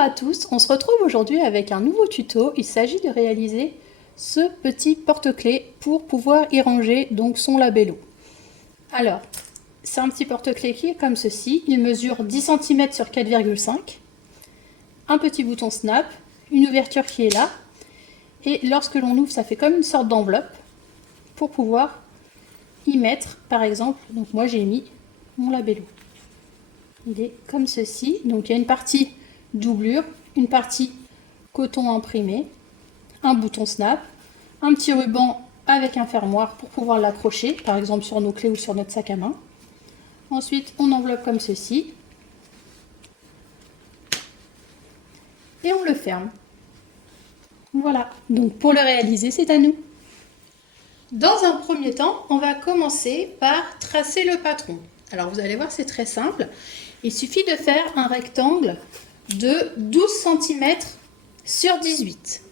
à tous, on se retrouve aujourd'hui avec un nouveau tuto. Il s'agit de réaliser ce petit porte-clés pour pouvoir y ranger donc son labello. Alors, c'est un petit porte-clés qui est comme ceci. Il mesure 10 cm sur 4,5. Un petit bouton snap, une ouverture qui est là. Et lorsque l'on ouvre, ça fait comme une sorte d'enveloppe pour pouvoir y mettre, par exemple, donc moi j'ai mis mon labello. Il est comme ceci. Donc il y a une partie doublure, une partie coton imprimé, un bouton snap, un petit ruban avec un fermoir pour pouvoir l'accrocher, par exemple sur nos clés ou sur notre sac à main. Ensuite, on enveloppe comme ceci. Et on le ferme. Voilà, donc pour le réaliser, c'est à nous. Dans un premier temps, on va commencer par tracer le patron. Alors vous allez voir, c'est très simple. Il suffit de faire un rectangle de 12 cm sur 18.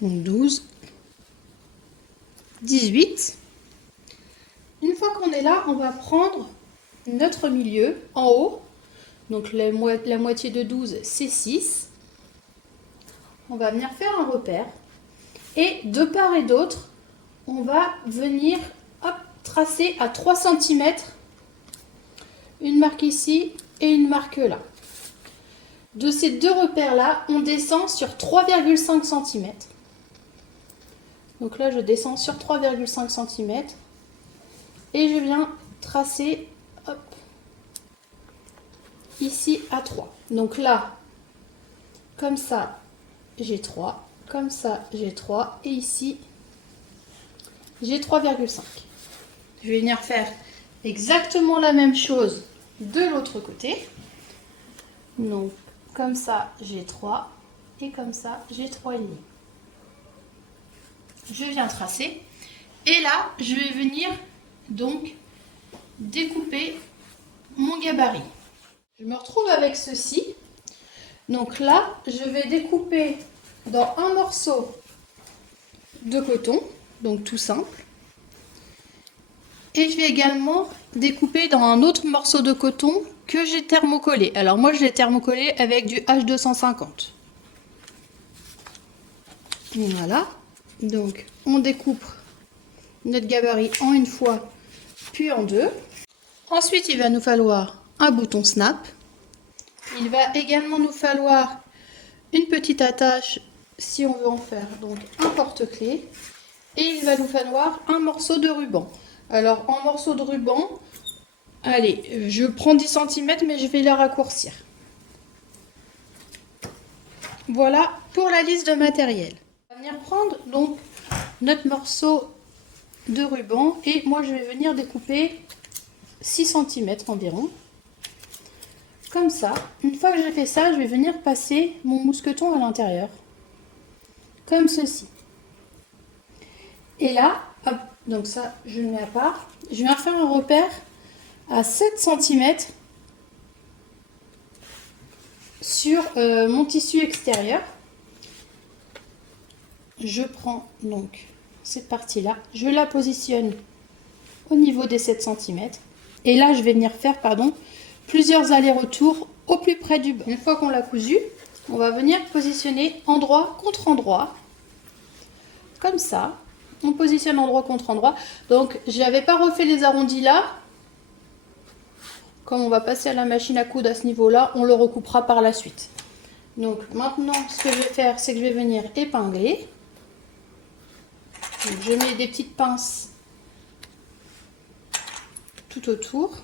Donc 12, 18. Une fois qu'on est là, on va prendre notre milieu en haut. Donc la moitié de 12, c'est 6. On va venir faire un repère. Et de part et d'autre, on va venir tracer à 3 cm une marque ici et une marque là. De ces deux repères-là, on descend sur 3,5 cm. Donc là, je descends sur 3,5 cm et je viens tracer ici à 3. Donc là, comme ça, j'ai 3. Comme ça, j'ai 3. Et ici, j'ai 3,5. Je vais venir faire exactement la même chose de l'autre côté. Donc, comme ça, j'ai 3. Et comme ça, j'ai 3,5. Je viens tracer. Et là, je vais venir donc découper mon gabarit. Je me retrouve avec ceci. Donc là, je vais découper dans un morceau de coton, donc tout simple. Et je vais également découper dans un autre morceau de coton que j'ai thermocollé. Alors moi, je l'ai thermocollé avec du H250. Voilà. Donc, on découpe notre gabarit en une fois, puis en deux. Ensuite, il va nous falloir un bouton snap. Il va également nous falloir une petite attache si on veut en faire donc un porte-clés. Et il va nous falloir un morceau de ruban. Alors, en morceau de ruban, allez, je prends 10 cm, mais je vais le raccourcir. Voilà pour la liste de matériel. On va venir prendre donc notre morceau de ruban et moi je vais venir découper 6 cm environ. Comme ça. Une fois que j'ai fait ça, je vais venir passer mon mousqueton à l'intérieur. Comme ceci. Et là, hop, donc ça, je le mets à part. Je viens faire un repère à 7 cm sur mon tissu extérieur. Je prends donc cette partie-là, je la positionne au niveau des 7 cm. Et là, je vais venir faire, plusieurs allers-retours au plus près du bas. Une fois qu'on l'a cousu, on va venir positionner endroit contre endroit. Comme ça. On positionne endroit contre endroit. Donc, je n'avais pas refait les arrondis là. Comme on va passer à la machine à coudre à ce niveau-là, on le recoupera par la suite. Donc, maintenant, ce que je vais faire, c'est que je vais venir épingler. Donc, je mets des petites pinces tout autour.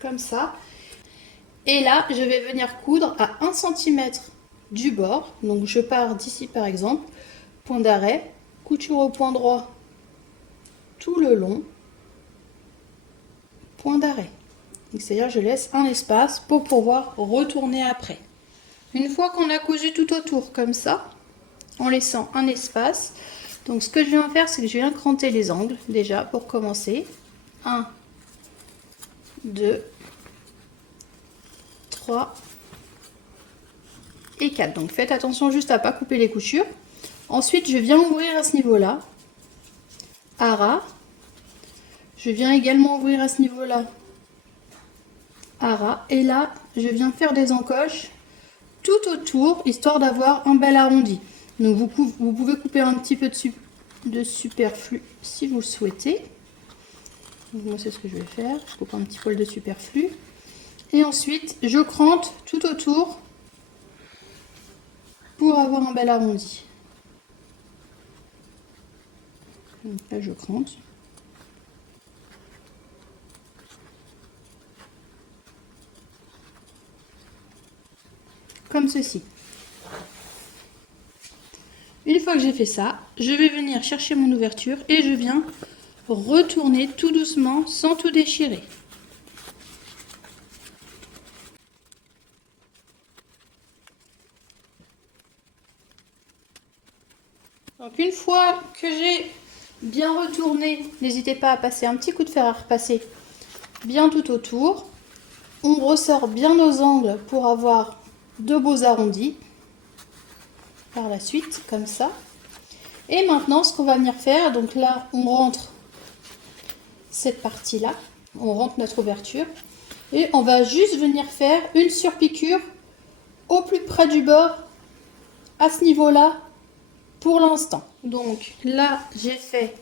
Comme ça. Et là, je vais venir coudre à 1 cm du bord. Donc, je pars d'ici par exemple. Point d'arrêt. Couture au point droit tout le long. Point d'arrêt. C'est-à-dire, je laisse un espace pour pouvoir retourner après. Une fois qu'on a cousu tout autour comme ça, en laissant un espace, donc ce que je viens faire, c'est que je viens cranter les angles déjà pour commencer. 1, 2, 3 et 4. Donc faites attention juste à ne pas couper les coutures. Ensuite, je viens ouvrir à ce niveau-là, à ras. Je viens également ouvrir à ce niveau-là, à ras. Et là, je viens faire des encoches tout autour, histoire d'avoir un bel arrondi. Donc vous pouvez couper un petit peu de superflu si vous le souhaitez. Donc moi c'est ce que je vais faire, je coupe un petit poil de superflu. Et ensuite je crante tout autour pour avoir un bel arrondi. Donc là je crante. Comme ceci. Une fois que j'ai fait ça, je vais venir chercher mon ouverture et je viens retourner tout doucement sans tout déchirer. Donc une fois que j'ai bien retourné, n'hésitez pas à passer un petit coup de fer à repasser bien tout autour. On ressort bien nos angles pour avoir de beaux arrondis par la suite, comme ça. Et maintenant, ce qu'on va venir faire, donc là, on rentre cette partie-là, on rentre notre ouverture, et on va juste venir faire une surpiqûre au plus près du bord, à ce niveau-là, pour l'instant. Donc là, j'ai fait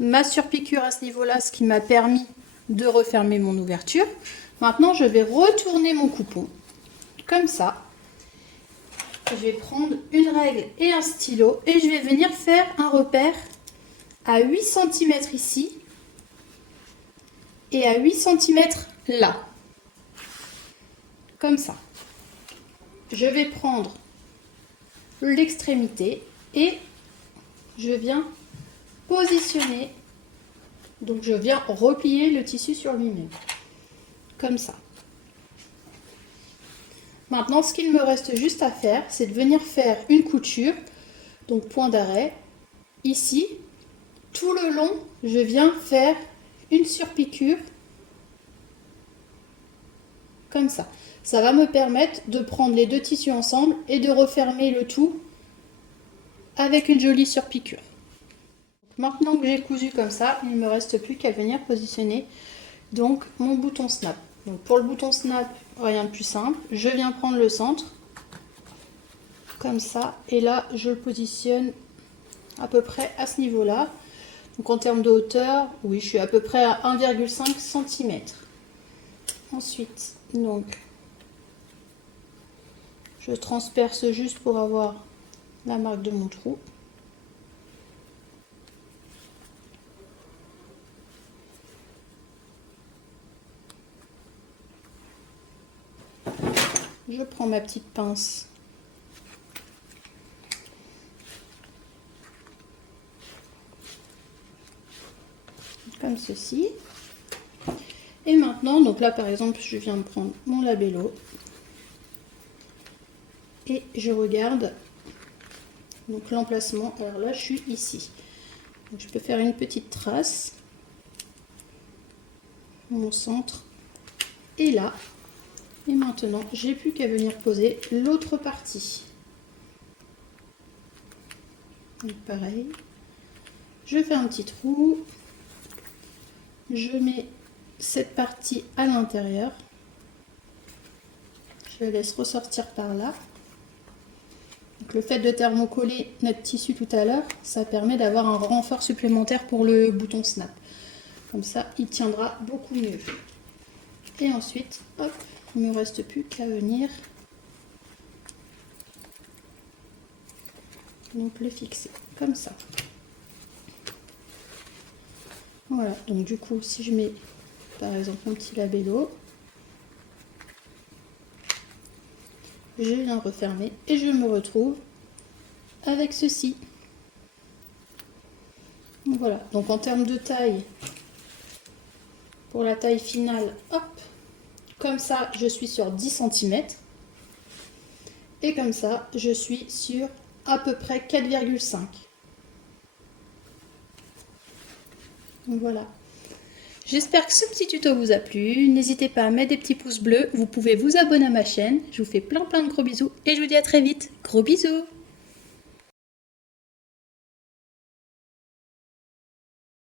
ma surpiqûre à ce niveau-là, ce qui m'a permis de refermer mon ouverture. Maintenant, je vais retourner mon coupon, comme ça. Je vais prendre une règle et un stylo et je vais venir faire un repère à 8 cm ici et à 8 cm là. Comme ça. Je vais prendre l'extrémité et je viens positionner. Donc je viens replier le tissu sur lui-même. Comme ça. Maintenant, ce qu'il me reste juste à faire, c'est de venir faire une couture, donc point d'arrêt. Ici, tout le long, je viens faire une surpiqûre, comme ça. Ça va me permettre de prendre les deux tissus ensemble et de refermer le tout avec une jolie surpiqûre. Maintenant que j'ai cousu comme ça, il ne me reste plus qu'à venir positionner donc mon bouton snap. Donc pour le bouton snap, rien de plus simple, je viens prendre le centre, comme ça, et là je le positionne à peu près à ce niveau-là. Donc en termes de hauteur, oui, je suis à peu près à 1,5 cm. Ensuite, donc, je transperce juste pour avoir la marque de mon trou. Je prends ma petite pince comme ceci. Et maintenant, donc là par exemple, je viens de prendre mon labello et je regarde donc l'emplacement. Alors là, je suis ici. Donc, je peux faire une petite trace. Mon centre est là. Et maintenant, j'ai plus qu'à venir poser l'autre partie. Donc pareil, je fais un petit trou, je mets cette partie à l'intérieur, je laisse ressortir par là. Donc, le fait de thermocoller notre tissu tout à l'heure, ça permet d'avoir un renfort supplémentaire pour le bouton snap. Comme ça, il tiendra beaucoup mieux. Et ensuite, hop, il ne me reste plus qu'à venir donc le fixer comme ça. Voilà, donc du coup, si je mets par exemple un petit labello, je viens refermer et je me retrouve avec ceci. Voilà, donc en termes de taille, pour la taille finale, hop, comme ça je suis sur 10 cm et comme ça je suis sur à peu près 4,5. Donc voilà. J'espère que ce petit tuto vous a plu. N'hésitez pas à mettre des petits pouces bleus. Vous pouvez vous abonner à ma chaîne. Je vous fais plein de gros bisous et je vous dis à très vite. Gros bisous!